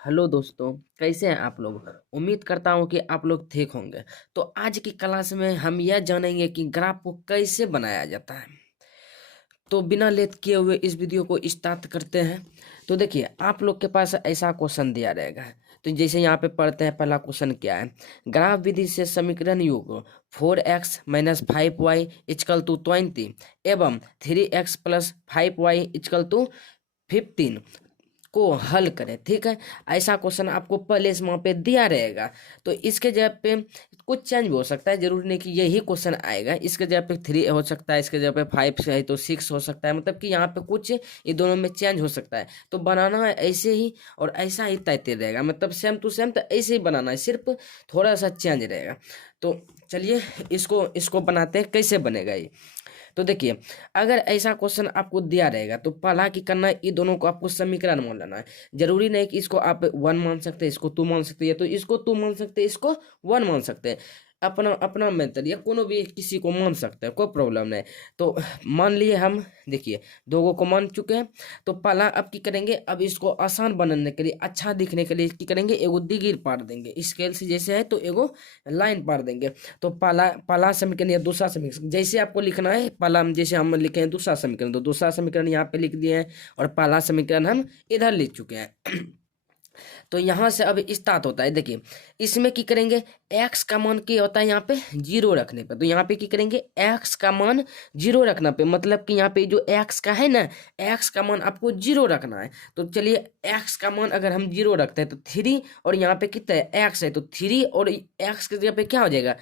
Hello दोस्तों, कैसे हैं आप लोग। उम्मीद करता हूं कि आप लोग ठीक होंगे। तो आज की क्लास में हम यह जानेंगे कि ग्राफ को कैसे बनाया जाता है। तो बिना लेट किए हुए इस वीडियो को स्टार्ट करते हैं। तो देखिए, आप लोग के पास ऐसा क्वेश्चन दिया रहेगा। तो जैसे यहाँ पे पढ़ते हैं, पहला क्वेश्चन क्या है। ग्राफ विधि से समीकरण युग 4x - 5y इक्वल टू 20 एवं 3x + 5y इक्वल टू 15 को हल करें। ठीक है, ऐसा क्वेश्चन आपको पहले से वहाँ पे दिया रहेगा। तो इसके जगह पे कुछ चेंज भी हो सकता है, जरूरी नहीं कि यही क्वेश्चन आएगा। इसके जगह पे 3 हो सकता है, इसके जगह पे 5 से है तो 6 हो सकता है। मतलब कि यहाँ पे कुछ ये दोनों में चेंज हो सकता है। तो बनाना है ऐसे ही और ऐसा ही तय रहेगा, मतलब सेम टू सेम। तो ऐसे ही बनाना है, सिर्फ थोड़ा सा चेंज रहेगा। तो चलिए इसको इसको बनाते हैं, कैसे बनेगा ये। तो देखिए, अगर ऐसा क्वेश्चन आपको दिया रहेगा तो पहला की करना है, ये दोनों को आपको समीकरण मान लेना है। जरूरी नहीं कि इसको आप 1 मान सकते हैं, इसको 2 मान सकते हैं, तो इसको 2 मान सकते हैं, इसको 1 मान सकते हैं। अपना अपना मेथड या कोनो भी किसी को मान सकते हैं, कोई प्रॉब्लम नहीं। तो मान लिए हम, देखिए दोगों को मान चुके हैं। तो पहला अब की करेंगे, अब इसको आसान बनाने के लिए, अच्छा दिखने के लिए की करेंगे, एगो दिगिर पार देंगे। स्केल से जैसे है तो एगो लाइन पार देंगे। तो पहला पहला समीकरण या दूसरा समीकरण जैसे आपको लिखना है, पहला जैसे हम लिखे हैं दूसरा समीकरण, तो दूसरा समीकरण यहाँ पे लिख दिए हैं और पहला समीकरण हम इधर लिख चुके हैं। तो यहाँ से अब स्टार्ट होता है। देखिए, इसमें की करेंगे, एक्स का मान क्या होता है यहाँ पे, 0 रखने पे। तो यहाँ पे की करेंगे, एक्स का मान 0 रखना पे, मतलब कि यहाँ पे जो एक्स का है ना, एक्स का मान आपको 0 रखना है। तो चलिए, एक्स का मान अगर हम 0 रखते हैं तो 3, और यहाँ पे कितना है, एक्स है, तो 3 और एक्स की जगह पे क्या हो जाएगा,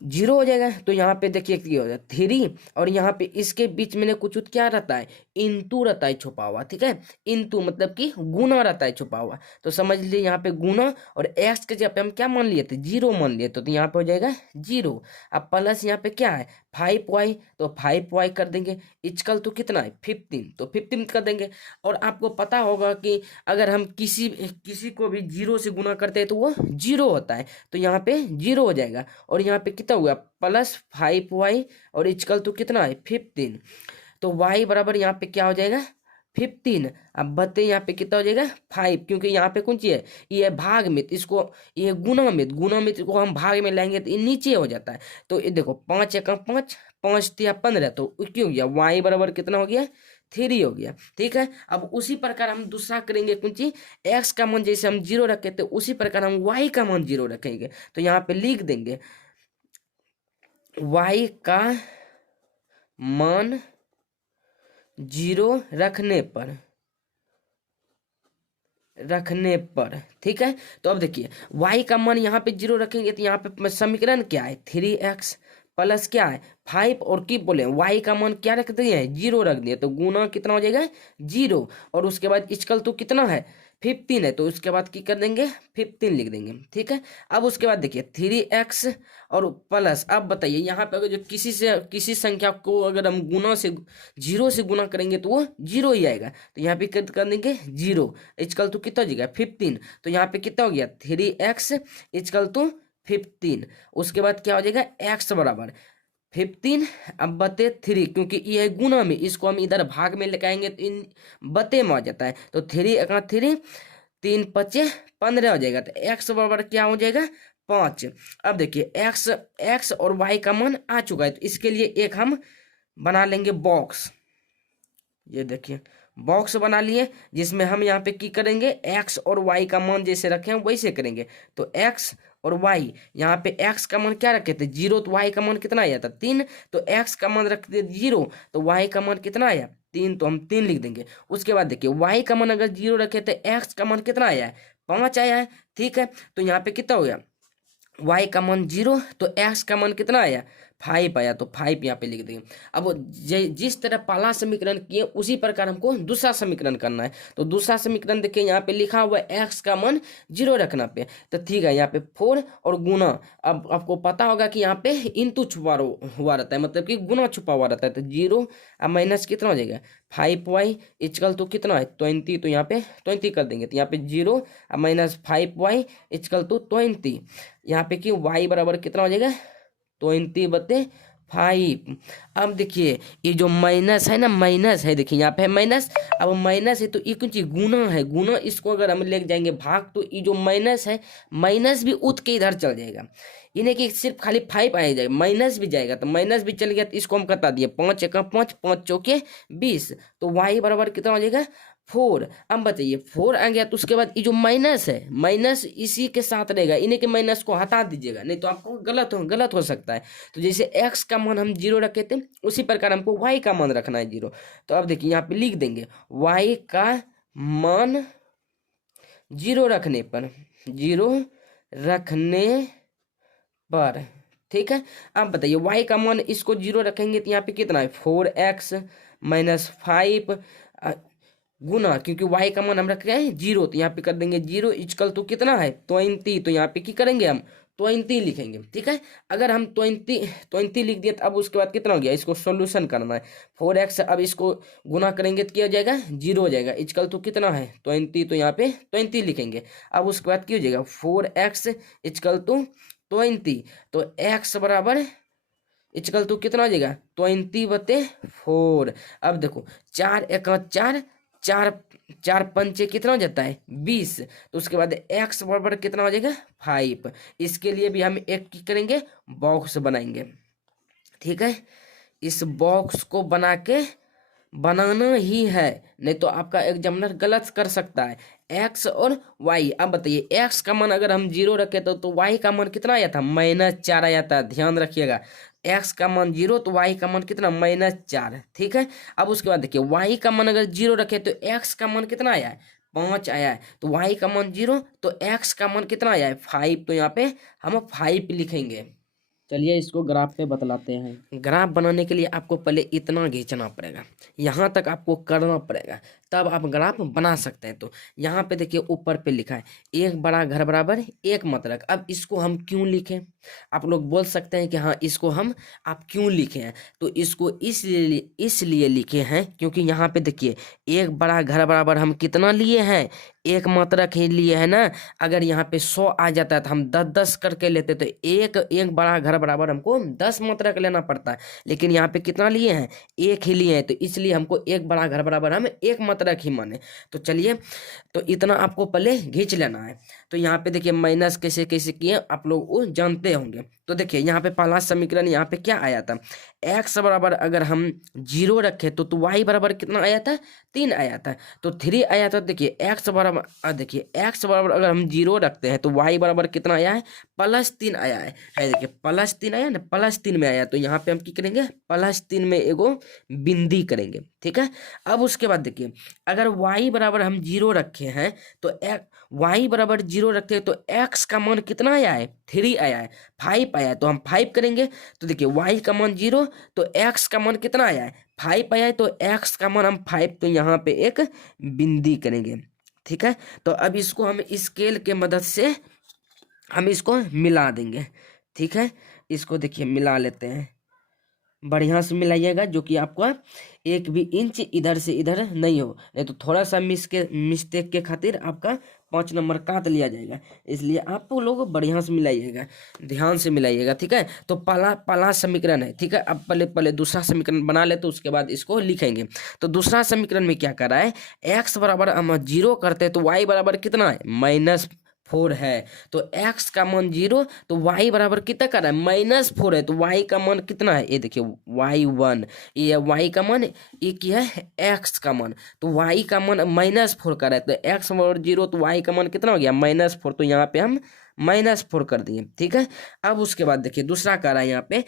0 हो जाएगा। तो यहाँ पे देखिए क्या हो जाएगा, 3, और यहाँ पे इसके बीच में कुछ क्या रहता है, इंटू रहता है छुपा हुआ। ठीक है, इंटू मतलब कि गुना रहता है छुपा हुआ। तो समझ लीजिए यहाँ पे गुना, और एक्स के जगह पे हम क्या मान लिए थे, 0 मान लिए, तो यहाँ पे हो जाएगा 0। अब प्लस यहाँ पे क्या है, 5y, तो 5y कर देंगे, इक्वल टू कितना है, 15, तो 15 कर देंगे। और आपको पता होगा कि अगर हम किसी किसी को भी 0 से गुना करते हैं तो वो 0 होता है। तो यहाँ पे 0 हो जाएगा, और यहाँ पे कितना हुआ, +5y, और इक्वल टू कितना है, 15। तो y बराबर यहाँ पे क्या हो जाएगा, 15। अब बते यहाँ पे कितना हो जाएगा, 5, क्योंकि यहाँ पे कौन ची है, ये भाग में, इसको ये गुना में को हम भाग में लाएंगे तो ये नीचे हो जाता है। तो ये देखो, 5 एकम 5, 5 तिया 15, तो क्यों हो गया, y बराबर कितना हो गया, 3 हो गया। ठीक है, अब उसी प्रकार हम दूसरा करेंगे, कौन ची, एक्स का मान जैसे हम 0 रखे थे, उसी प्रकार हम y का मान 0 रखेंगे। तो यहाँ पे लिख देंगे, y का मान 0 रखने पर ठीक है। तो अब देखिए, y का मान यहाँ पे 0 रखेंगे, तो यहाँ पे समीकरण क्या है, 3x प्लस क्या है, 5, और की बोले y का मान क्या रख दिए हैं, 0 रख दिए, तो गुना कितना हो जाएगा, 0, और उसके बाद इक्वल तो कितना है, 15 है, तो उसके बाद की कर देंगे, 15 लिख देंगे। ठीक है, अब उसके बाद देखिए 3x और प्लस, अब बताइए यहाँ पे अगर जो किसी संख्या को अगर हम गुना से 0 से गुना करेंगे तो वो 0 ही आएगा। तो यहाँ पे कर देंगे 0, इक्वल टू कितना हो जाएगा, 15। तो यहाँ पे कितना हो गया, 3x इक्वल टू 15। उसके बाद क्या हो जाएगा, x बराबर 15, अब बते 3, क्योंकि ये है गुना में, इसको हम इधर भाग में लेके आएंगे तो इन बते में आ जाता है। तो 3 3 पचे 15 हो जाएगा। तो x बराबर क्या हो जाएगा, 5। अब देखिए, x और y का मान आ चुका है, तो इसके लिए एक हम बना लेंगे बॉक्स। ये देखिए, बॉक्स बना लिए, जिसमें हम यहाँ पे की करेंगे, x और y का मान जैसे रखे हैं वैसे करेंगे। तो x और y, यहाँ पे x का मान क्या रखे थे, 0, तो y का मान कितना आया था, 3, तो x का मान रखते 0, तो y का मान कितना आया, 3, तो हम 3 लिख देंगे। उसके बाद देखिए, y का मान अगर 0 रखे तो x का मान कितना आया है, 5 आया है। ठीक है, तो यहाँ पे कितना हो गया, y का मान 0, तो x का मान कितना आया, 5 आया, तो 5 यहाँ पे लिख देंगे। अब जिस तरह पहला समीकरण किए उसी प्रकार हमको दूसरा समीकरण करना है। तो दूसरा समीकरण देखिए, यहाँ पे लिखा हुआ है x का मान 0 रखना पे, तो ठीक है, यहाँ पे 4 और गुना। अब आपको पता होगा कि यहाँ पे इंटू छुपा हुआ रहता है, मतलब कि गुना छुपा हुआ रहता है। तो 0 अब माइनस कितना हो जाएगा, 5y इक्वल तो कितना है, 20, तो यहाँ पे 20 कर देंगे। तो यहाँ पे 0 अब माइनस 5y इक्वल टू 20, यहाँ पे कि y बराबर कितना हो जाएगा, 20 बटे 5। अब देखिए ये जो माइनस है ना, माइनस है, देखिए यहाँ पे है माइनस। अब माइनस है तो ये कुछ गुना है, गुना इसको अगर हम ले जाएंगे भाग तो ये जो माइनस है, माइनस भी उठ के इधर चल जाएगा। ये नहीं कि सिर्फ खाली 5 आ जाएगा, माइनस भी जाएगा, तो माइनस भी चल गया तो इसको हम कटा दिए, 5 एका 5, 5 चौके 20, तो y बराबर कितना हो जाएगा 4। अब बताइए 4 आ गया तो उसके बाद ये जो माइनस है, माइनस इसी के साथ रहेगा, इन्हीं के माइनस को हटा दीजिएगा, नहीं तो आपको गलत हो सकता है। तो जैसे x का मान हम 0 रखे थे, उसी प्रकार हमको y का मान रखना है 0। तो अब देखिए यहाँ पे लिख देंगे y का मान 0 रखने पर, 0 रखने पर, ठीक है। अब बताइए y का मान इसको 0 रखेंगे तो यहाँ पे कितना है 4x माइनस 5 गुना, क्योंकि y का मान हम रख रहे हैं 0, तो यहाँ पे कर देंगे 0 इक्वल टू कितना है 20। तो यहाँ पे क्या करेंगे हम 20 लिखेंगे, ठीक है। अगर हम 20 लिख दिए तो अब उसके बाद कितना हो गया, इसको सॉल्यूशन करना है 4x, अब इसको गुना करेंगे तो क्या हो जाएगा 0 हो जाएगा, इक्वल टू कितना है 20, तो यहाँ पे 20 लिखेंगे। अब उसके बाद क्या हो जाएगा 4x इक्वल टू 20, तो x बराबर इक्वल टू कितना हो जाएगा 20/4। अब देखो 4 एका 4, 4 पंचे कितना हो जाता है 20, तो उसके बाद x बराबर कितना हो जाएगा 5। इसके लिए भी हम एक की करेंगे बॉक्स बनाएंगे, ठीक है। इस बॉक्स को बनाना ही है, नहीं तो आपका एग्जामिनर गलत कर सकता है। x और y, अब बताइए x का मान अगर हम 0 रखे तो y का मान कितना आया था -4 आया था, ध्यान रखिएगा। x का मान 0 तो y का मान कितना -4, ठीक है। अब उसके बाद देखिए y का मान अगर 0 रखे तो x का मान कितना आया है 5 आया है, तो y का मान 0 तो x का मान कितना आया है 5, तो यहाँ पे हम 5 लिखेंगे। चलिए इसको ग्राफ पे बतलाते हैं। ग्राफ बनाने के लिए आपको पहले इतना खींचना पड़ेगा, यहाँ तक आपको करना पड़ेगा, तब आप ग्राफ बना सकते हैं। तो यहाँ पे देखिए ऊपर पे लिखा है एक बड़ा घर बराबर एक मतरक। अब इसको हम क्यों लिखें, आप लोग बोल सकते हैं कि हाँ इसको हम आप क्यों लिखे हैं, तो इसको इसलिए लिखे हैं क्योंकि यहाँ पे देखिए एक बड़ा घर बराबर हम कितना लिए हैं, एक मतरक ही लिए है ना। अगर यहाँ पे 100 आ जाता है तो हम 10-10 करके लेते, तो एक बड़ा घर बराबर हमको 10 मतरक लेना पड़ता है, लेकिन यहाँ पे कितना लिए हैं एक ही लिए हैं, तो इसलिए हमको एक बड़ा घर बराबर हम एक मतरक ही माने। तो चलिए तो इतना आपको पहले खींच लेना है। तो यहाँ पे देखिए माइनस कैसे कैसे किए आप लोग वो जानते होंगे। तो देखिए यहाँ पे पहला समीकरण यहाँ पे क्या आया था, x बराबर अगर हम 0 रखे तो y बराबर कितना आया था 3 आया था, तो 3 आया था। देखिए x बराबर, देखिए x बराबर अगर हम 0 रखते हैं तो y बराबर कितना आया है +3 आया है, देखिए +3 आया ना, +3 में आया, तो यहाँ पे हम क्या करेंगे +3 में एगो बिंदी करेंगे, ठीक है। अब उसके बाद देखिए अगर y बराबर हम 0 रखे हैं तो y बराबर 0 रखते हैं तो x का मान कितना आया है 3 आया है, 5 आया है, तो हम 5 करेंगे। तो देखिए y का मान 0 तो x का मान कितना आया है 5 आया है, तो x का मान हम 5, तो यहाँ पे एक बिंदी करेंगे, ठीक है। तो अब इसको हम स्केल के मदद से हम इसको मिला देंगे, ठीक है। इसको देखिए मिला लेते हैं, बढ़िया से मिलाइएगा जो कि आपका एक भी इंच इधर से इधर नहीं हो, नहीं तो थोड़ा सा मिस्टेक के खातिर आपका 5 नंबर काट लिया जाएगा, इसलिए आप लोग बढ़िया से मिलाइएगा, ध्यान से मिलाइएगा, ठीक है। तो पहला समीकरण है, ठीक है। अब पहले दूसरा समीकरण बना ले तो उसके बाद इसको लिखेंगे। तो दूसरा समीकरण में क्या कर रहा है, x बराबर हम 0 करते हैं तो y बराबर कितना है -4 है, तो x का मान 0 तो y बराबर कितना कर रहा है -4 है, तो y का मान कितना है, ये देखिए y1, ये y का मान, ये क्या है x का मान, तो y का मान -4 कर रहा है, तो x बराबर 0 तो y का मान कितना हो गया -4, तो यहाँ पे हम -4 कर दिए, ठीक है। अब उसके बाद देखिए दूसरा कर रहा है यहाँ पे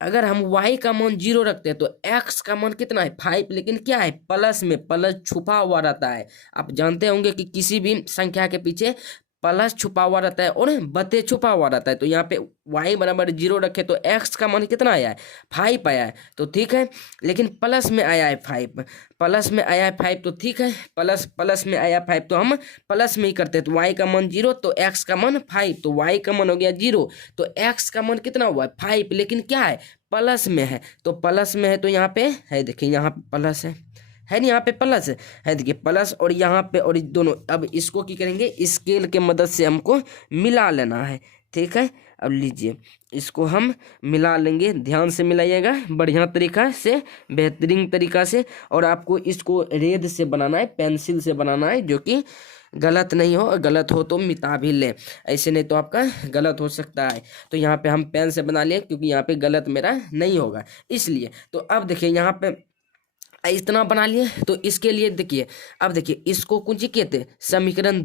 अगर हम y का मान 0 रखते हैं तो x का मान कितना है 5, लेकिन क्या है प्लस में, प्लस छुपा हुआ रहता है। आप जानते होंगे कि किसी भी संख्या के पीछे प्लस छुपा हुआ रहता है और बते छुपा हुआ रहता है। तो यहाँ पे y बराबर 0 रखे तो x का मान कितना आया है 5 आया है, तो ठीक है। लेकिन प्लस में आया है 5, प्लस में आया है 5, तो ठीक है, प्लस में आया 5 तो हम प्लस में ही करते हैं। तो y का मान 0 तो x का मान 5, तो y का मान हो गया 0 तो x का मान कितना हुआ है 5, लेकिन क्या है प्लस में है, तो प्लस में है तो यहाँ पे है, देखिए यहाँ पे प्लस है नहीं, यहाँ पे प्लस है, देखिए प्लस और यहाँ पे और दोनों। अब इसको क्या करेंगे स्केल के मदद से हमको मिला लेना है, ठीक है। अब लीजिए, इसको हम मिला लेंगे, ध्यान से मिलाइएगा, बढ़िया तरीका से, बेहतरीन तरीका से। और आपको इसको रेद से बनाना है, पेंसिल से बनाना है, जो कि गलत नहीं हो, और गलत हो तो मिटा भी लें, ऐसे नहीं तो आपका गलत हो सकता है। तो यहाँ पे हम पेन से बना लिए, क्योंकि यहाँ पे गलत मेरा नहीं होगा इसलिए। तो अब देखिए यहाँ पे इतना बना लिए। तो इसके लिए देखिए, अब देखिए इसको कुछ किए थे, समीकरण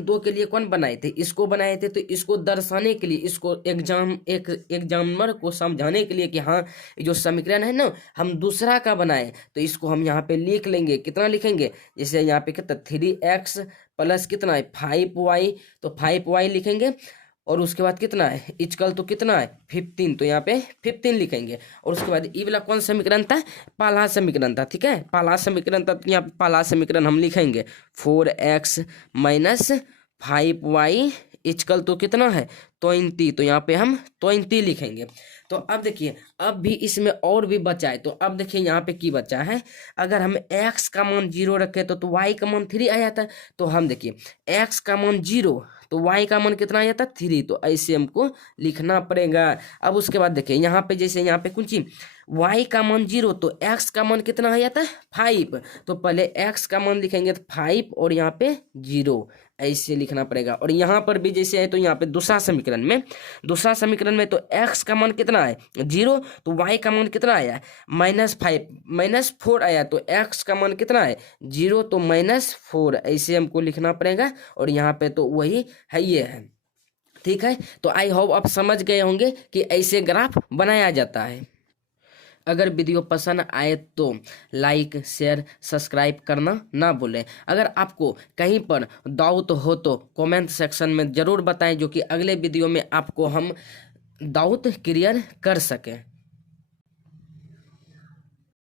दो के लिए कौन बनाए थे, इसको बनाए थे। तो इसको दर्शाने के लिए, इसको एग्जामिनर को समझाने के लिए कि हाँ ये जो समीकरण है ना हम दूसरा का बनाए, तो इसको हम यहाँ पे लिख लेंगे। कितना लिखेंगे, जैसे यहाँ पे कितना 3x प्लस कितना है 5y, तो 5y लिखेंगे। और उसके बाद कितना है इक्वल तो कितना है 15, तो यहाँ पे 15 लिखेंगे। और उसके बाद ये वाला कौन समीकरण था, पहला समीकरण था, ठीक है, पहला समीकरण था। तो यहाँ पे पहला समीकरण हम लिखेंगे 4x माइनस 5y इक्वल तो कितना है 20, तो यहाँ पे हम 20 लिखेंगे। तो अब देखिए, अब भी इसमें और भी बचा है। तो अब देखिए यहाँ पे की बचा है, अगर हम x का मान 0 रखे तो y का मान 3 आ जाता है। तो हम देखिए x का मान 0 तो y का मान कितना आ जाता है 3, तो ऐसे हमको लिखना पड़ेगा। अब उसके बाद देखिए यहाँ पे, जैसे यहाँ पे कुछ y का मान 0 तो x का मान कितना आ जाता है 5, तो पहले x का मान लिखेंगे तो 5 और यहाँ पे 0, ऐसे लिखना पड़ेगा। और यहाँ पर भी जैसे है, तो यहाँ पे दूसरा समीकरण में तो x का मान कितना है 0, तो y का मान कितना आया -4 आया, तो x का मान कितना है 0, तो -4, ऐसे हमको लिखना पड़ेगा। और यहाँ पे तो वही है, ये है, ठीक है। तो आई होप आप समझ गए होंगे कि ऐसे ग्राफ बनाया जाता है। अगर वीडियो पसंद आए तो लाइक शेयर सब्सक्राइब करना ना भूलें। अगर आपको कहीं पर डाउट हो तो कमेंट सेक्शन में ज़रूर बताएं, जो कि अगले वीडियो में आपको हम डाउट क्लियर कर सकें।